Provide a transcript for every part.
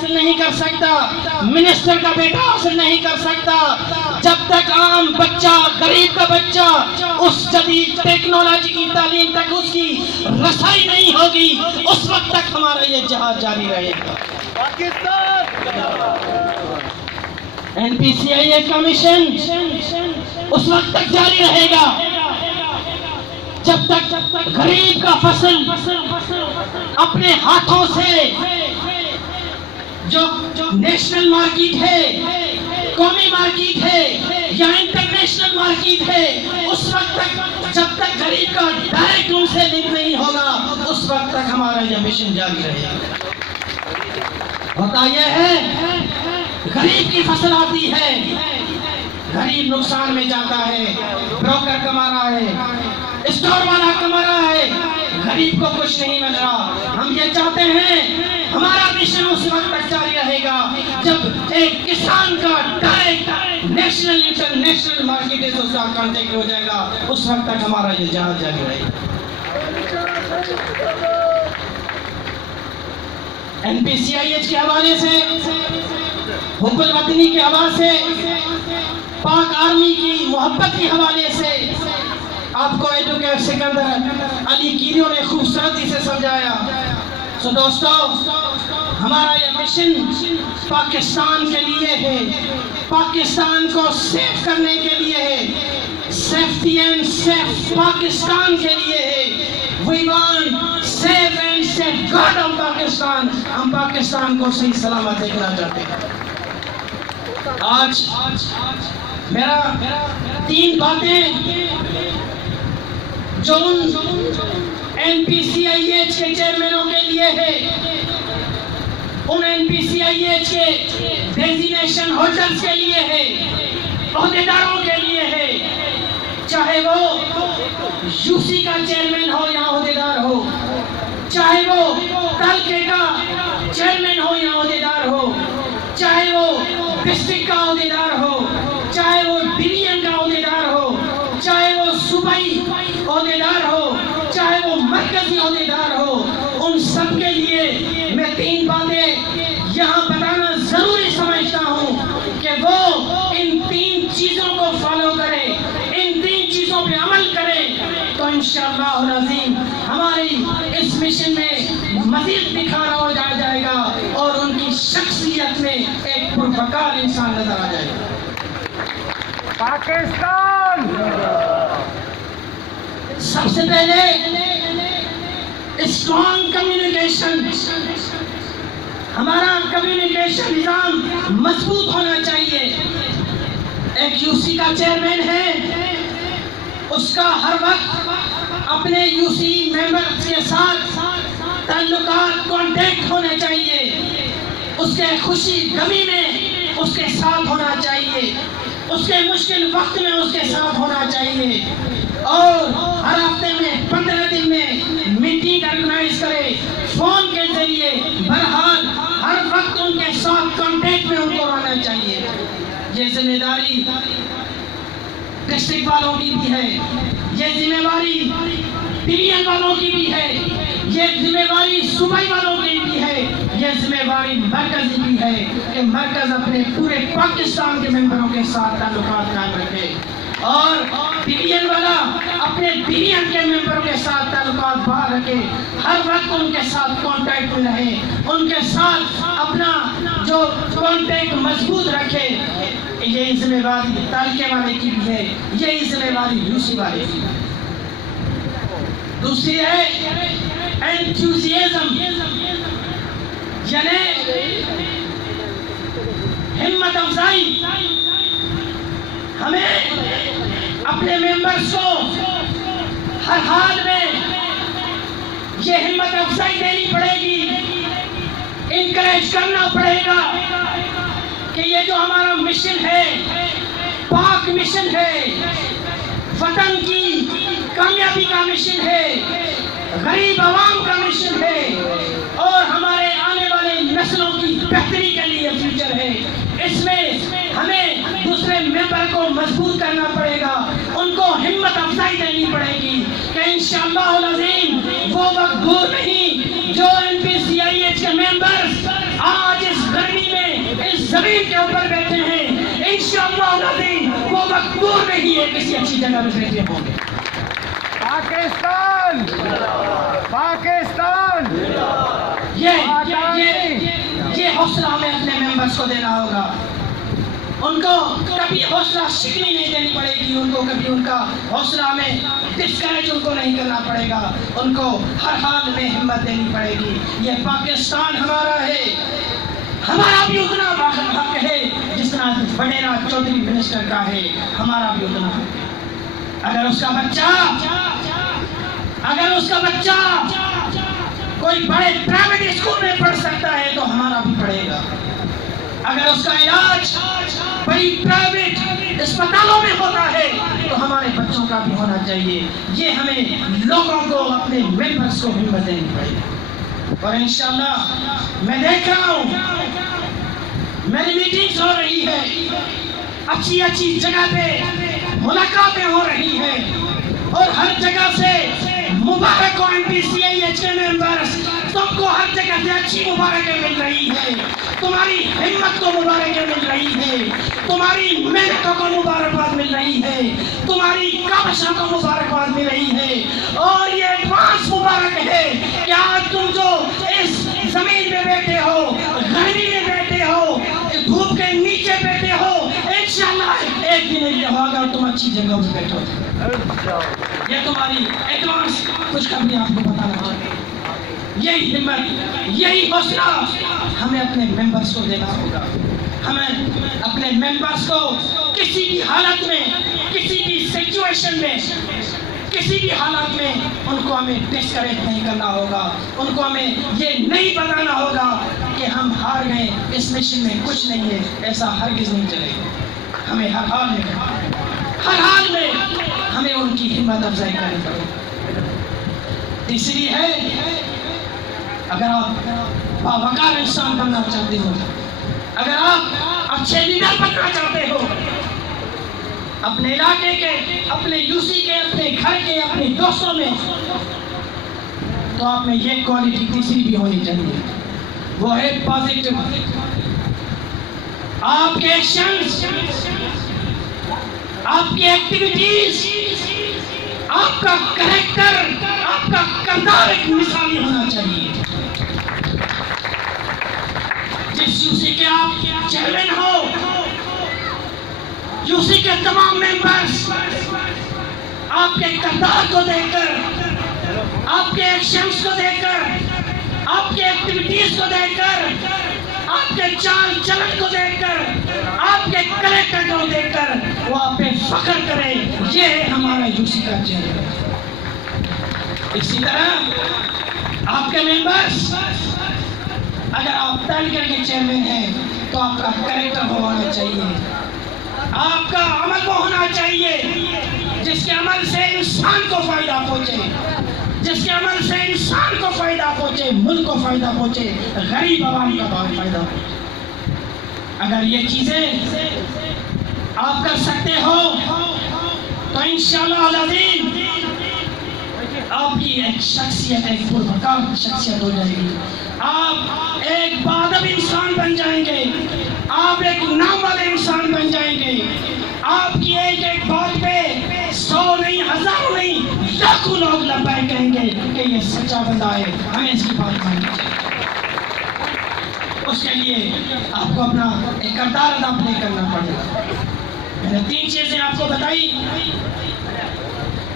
हासिल नहीं कर सकता, मिनिस्टर का बेटा हासिल नहीं कर सकता, जब तक आम बच्चा, गरीब का बच्चा उस जदीद टेक्नोलॉजी की तालीम तक उसकी रसाई नहीं होगी, उस वक्त तक हमारा ये जहाज जारी रहेगा। NPCIA का मिशन उस वक्त तक जारी रहेगा जब तक गरीब का फसल अपने हाथों से जो नेशनल मार्केट है, कौमी मार्केट है या इंटरनेशनल मार्केट है, उस वक्त तक जब तक गरीब का डायरेक्ट उनसे लिंक नहीं होगा, उस वक्त तक हमारा यह मिशन जारी रहेगा। होता यह है, गरीब की फसल आती है, गरीब नुकसान में जाता है, ब्रोकर कमा रहा है, स्टोर वाला कमा रहा है, गरीब को कुछ नहीं मिल रहा। हम ये चाहते हैं हमारा मिशन उस वक्त तक जारी रहेगा जब एक किसान का डायरेक्ट नेशनल इंटरनेशनल मार्केट से उसका कॉन्टेक्ट हो जाएगा, उस वक्त तक हमारा ये जहाज जारी रहेगा। NPCIA के हवाले से, हुब्बुल वतनी के हवाले से, पाक आर्मी की मोहब्बत के हवाले से आपको एडवोकेट सिकंदर अली कीरियो ने खूबसूरती से समझाया। सो दोस्तों, हमारा यह मिशन पाकिस्तान के लिए है, पाकिस्तान को सेफ करने के लिए है, सेफ्टी एंड सेफ पाकिस्तान के लिए है। We want safe and safe god of Pakistan. हम पाकिस्तान को सही सलामत देखना चाहते हैं। आज मेरा 3 बातें जो NPCIA के चेयरमैनों के लिए है, उन NPCIA के डेजिग्नेशन होल्डर्स के लिए है, ओहदेदारों के लिए है, चाहे वो यूसी का चेयरमैन हो या ओहदेदार हो, चाहे वो तलके का चेयरमैन हो या ओहदेदार हो, चाहे वो डिस्ट्रिक्ट का ओहदेदार हो, चाहे वो डिवीजन का ओहदेदार हो, चाहे वो सूबाई ओहदेदार हो, चाहे वो मरकजी ओहदेदार हो, उन सब के लिए मैं 3 बातें यहाँ बताना जरूरी समझता हूँ कि वो इन 3 चीजों को फॉलो करें, इन 3 चीजों पे अमल करें, तो इंशाअल्लाह अज़ीम हमारी इस मिशन में मजीद निखार हो जाएगा और उनकी शख्सियत में एक पुरवकार इंसान नजर आ जाएगा। पाकिस्तान सबसे पहले स्ट्रॉन्ग कम्युनिकेशन, हमारा कम्युनिकेशन निजाम मजबूत होना चाहिए। एक यूसी का चेयरमैन है, उसका हर वक्त अपने यूसी मेंबर्स के साथ ताल्लुकात कांटेक्ट होने चाहिए, उसके खुशी गमी में उसके साथ होना चाहिए, उसके मुश्किल वक्त में उसके साथ होना चाहिए, और हर हफ्ते में 15 दिन में मीटिंग ऑर्गेनाइज करे फोन के जरिए। बहरहाल हर वक्त उनके साथ कांटेक्ट में उनको रहना चाहिए। ये जिम्मेदारी डिस्ट्रिक्ट वालों की भी है, ये जिम्मेदारी डिवीजन वालों की भी है, ये जिम्मेदारी सूबाई वालों की भी है, ये जिम्मेदारी मरकज की है कि मरकज अपने पूरे पाकिस्तान के मेंबरों के साथ ताल्लुकात कायम रखे और डिवीजन वाला अपने डिवीजन के मेंबरों के साथ ताल्लुकात बाहर रखे, हर वक्त उनके साथ कांटेक्ट में रहे, उनके साथ अपना जो कांटेक्ट मजबूत रखे। यही जिम्मेदारी तालके वाले की भी है, यही जिम्मेदारी यूसी वाले की। दूसरी है एंथुसियाज्म, यानी हिम्मत अफजाई। हमें अपने मेंबर्स को हर हाल में ये हिम्मत अफजाई देनी पड़ेगी, इनकरेज करना पड़ेगा कि ये जो हमारा मिशन है, पाक मिशन है, वतन की कामयाबी का मिशन है, गरीब आवाम का मिशन है और हमारे आने वाले नस्लों की बेहतरी के लिए फ्यूचर है। इसमें हमें दूसरे मेंबर को मजबूत करना पड़ेगा, उनको हिम्मत अफजाई देनी पड़ेगी कि इंशाअल्लाह अज़ीम वो वक्त दूर नहीं जो NPCIA के मेंबर्स आज इस जमीन के ऊपर बैठे हैं, इंशाअल्लाह वो वक्त दूर नहीं है किसी अच्छी जगह में बैठे होंगे। पाकिस्तान पाकिस्तान ये हौसला हमें अपने मेंबर्स को देना होगा। उनको कभी हौसला शिकनी नहीं देनी पड़ेगी, उनको कभी उनका हौसला में डिस्करेज उनको नहीं करना पड़ेगा, उनको हर हाल में हिम्मत देनी पड़ेगी। ये पाकिस्तान हमारा है, हमारा भी उतना हक है जितना बडेरा चौधरी मिनिस्टर का है, हमारा भी उतना हक है। अगर उसका बच्चा कोई बड़े प्राइवेट स्कूल में पढ़ सकता है तो हमारा भी पढ़ेगा। अगर उसका इलाज बड़ी प्राइवेट अस्पतालों में होता है तो हमारे बच्चों का भी होना चाहिए। ये हमें लोगों को, अपने मेंबर्स को हिम्मत देनी पड़ेगी। और इंशाअल्लाह मैं देख रहा हूँ मेरी मीटिंग्स हो रही है, अच्छी अच्छी जगह पे मुलाकातें हो रही है और हर जगह से मुबारक हो MPCIH के मेंबर्स, तुमको हर जगह से अच्छी मुबारकें मिल रही है, तुम्हारी हिम्मत को मुबारकें मिल रही है, तुम्हारी मेहनतों को मुबारकबाद मिल रही है, तुम्हारी काविशों को मुबारकबाद मिल रही है। और ये एडवांस मुबारक है कि आज तुम जो इस जमीन में बैठे हो, गर्मी में बैठे हो, धूप के नीचे बैठे हो, इंशाअल्लाह एक दिन ये होगा तुम अच्छी जगह पे बैठोगे। ये तुम्हारी एडवांस खुशखबरी आपको बताना चाहिए। यही हिम्मत, यही हौसला हमें अपने मेंबर्स को देना होगा। हमें अपने मेंबर्स को किसी भी हालत में, किसी भी सिचुएशन में, किसी भी हालत में उनको हमें डिस्करेज नहीं करना होगा। उनको हमें ये नहीं बताना होगा कि हम हार गए, इस मिशन में कुछ नहीं है, ऐसा हरगिज़ नहीं चलेगा। हमें हर हाल में हमें उनकी हिम्मत अफजाई करनी पड़ेगी। तीसरी है, अगर आप बावकार इंसान बनना चाहते हो, अगर आप अच्छे लीडर बनना चाहते हो, अपने इलाके के, अपने यूसी के, अपने घर के, अपने दोस्तों में, तो आप में ये क्वालिटी तीसरी भी होनी चाहिए, वो है पॉजिटिव। आपके एक्शंस, आपकी एक्टिविटीज, आपका कैरेक्टर, आपका किरदार एक मिसाली होना चाहिए। जिस यूसी के आप चेयरमैन हो, यूसी के तमाम मेंबर्स आपके किरदार को देखकर, आपके एक्शंस को देखकर, आपके एक्टिविटीज को देखकर, आपके चाल चलन को देखकर, आपके कैरेक्टर को देखकर वो आप पे फख्र करे, ये है हमारा यूसी का चेहरा। इसी तरह आपके मेंबर्स, अगर आप तालिका के चेयरमैन हैं तो आपका कैरेक्टर होना चाहिए, आपका अमल वो होना चाहिए जिसके अमल से इंसान को फायदा पहुंचे, जिसके अमल से इंसान को फायदा पहुंचे, मुल्क को फायदा पहुंचे, गरीब आवाम का फायदा पहुंचे। अगर ये चीजें आप कर सकते हो तो इंशाअल्लाह अज़ीम आपकी एक शख्सियत, एक पुरवकार शख्सियत हो जाएगी। आप एक बादब इंसान बन जाएंगे, आप एक नाम वाले इंसान बन जाएंगे। आपकी एक एक बात पे 100 नहीं, 1000 नहीं, लाखों लोग लब्बैक कहेंगे कि ये सच्चा बंदा है, हमें इसकी बात माननी चाहिए। उसके लिए आपको अपना एक किरदार अदा प्ले करना पड़ेगा। मैंने 3 चीजें आपको बताई,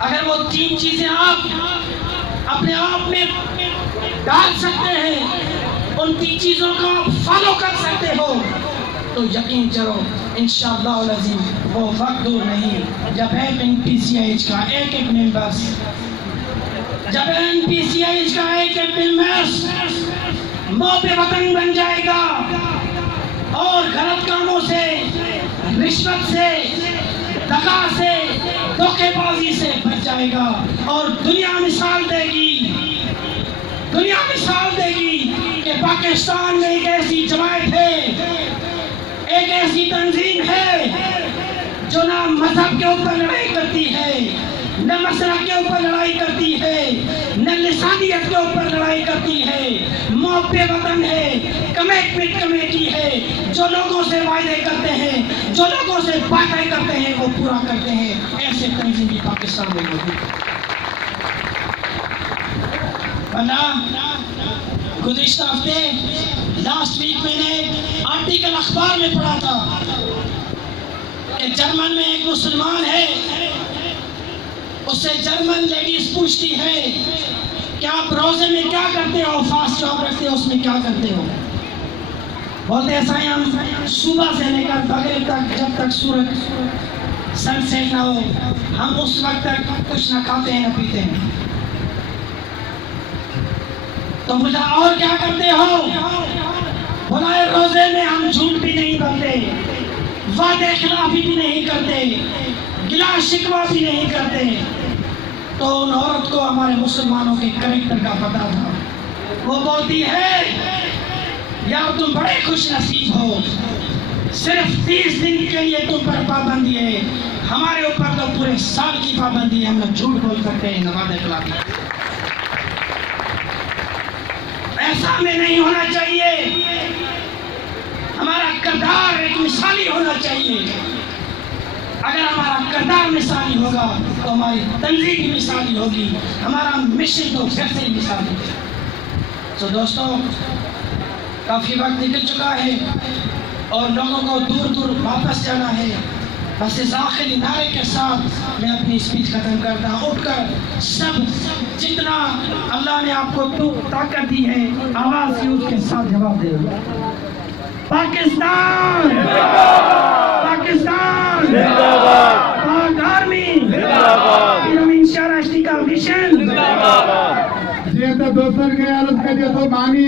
अगर वो 3 चीजें आप अपने आप में डाल सकते हैं, उन 3 चीजों को आप फॉलो कर सकते हो, तो यकीन करो इंशाअल्लाह अज़ीम वो वक्त दूर नहीं जब MPCIH का एक एक मेंबर्स, जब MPCIH का एक एक मेंबर्स मौके वतन बन जाएगा और गलत कामों से, रिश्वत से, दगा से, धोखेबाजी से बच जाएगा और दुनिया मिसाल देगी, दुनिया मिसाल देगी कि पाकिस्तान में एक ऐसी जमात है, एक ऐसी तंजीम है जो ना मजहब के ऊपर लड़ाई करती है, न मसलक के ऊपर लड़ाई करती है, न लिसानियत के ऊपर लड़ाई करती है, मौके वतन है, कमिटमेंट कमेटी है जो लोगों से वायदे करते हैं, जो लोगों से बातें करते हैं, वो पूरा करते हैं। ऐसे तंजीम भी पाकिस्तान में मौजूद है। गुज़िश्ता हफ्ते लास्ट वीक मैंने आर्टिकल अखबार में पढ़ा था कि जर्मन में एक मुसलमान है, उससे जर्मन लेडीज पूछती है कि आप रोजे में क्या करते हो, फास्ट जो आप रखते हो उसमें क्या करते हो? बोलते हैं साईं हम सुबह से लेकर बगैर तक, जब तक सूरज सनसेट ना हो, हम उस वक्त तक कुछ ना खाते हैं ना पीते हैं। तो मुझे और क्या करते हो? बोला रोजे में हम झूठ भी नहीं बोलते, वादे खिलाफी भी नहीं करते, गिला शिकवा भी नहीं करते। तो उन औरत को हमारे मुसलमानों के कैरेक्टर का पता था। वो बोलती है यार तुम बड़े खुश नसीब हो, सिर्फ 30 दिन के लिए तुम पर पाबंदी है, हमारे ऊपर तो पूरे साल की पाबंदी है, हम लोग झूठ बोल सकते हैं, नवादे खिलाफी। ऐसा में नहीं होना चाहिए। हमारा किरदार एक मिसाली होना चाहिए। अगर हमारा किरदार मिसाली होगा तो हमारी तंजीम भी मिसाली होगी, हमारा मिशन तो फिर से मिसाली। तो दोस्तों काफ़ी वक्त निकल चुका है और लोगों को दूर दूर वापस जाना है। बस इस आखिरी नारे के साथ मैं अपनी स्पीच खत्म करता हूँ। उठकर सब जितना अल्लाह ने आपको ताकत दी है, आवाज़ से उसके साथ जवाब दे। पाकिस्तान पाकिस्तान पाक आर्मी अमीन शाह राष्ट्रीय का मिशन। दोस्तों के अर्ज करिए तो मानी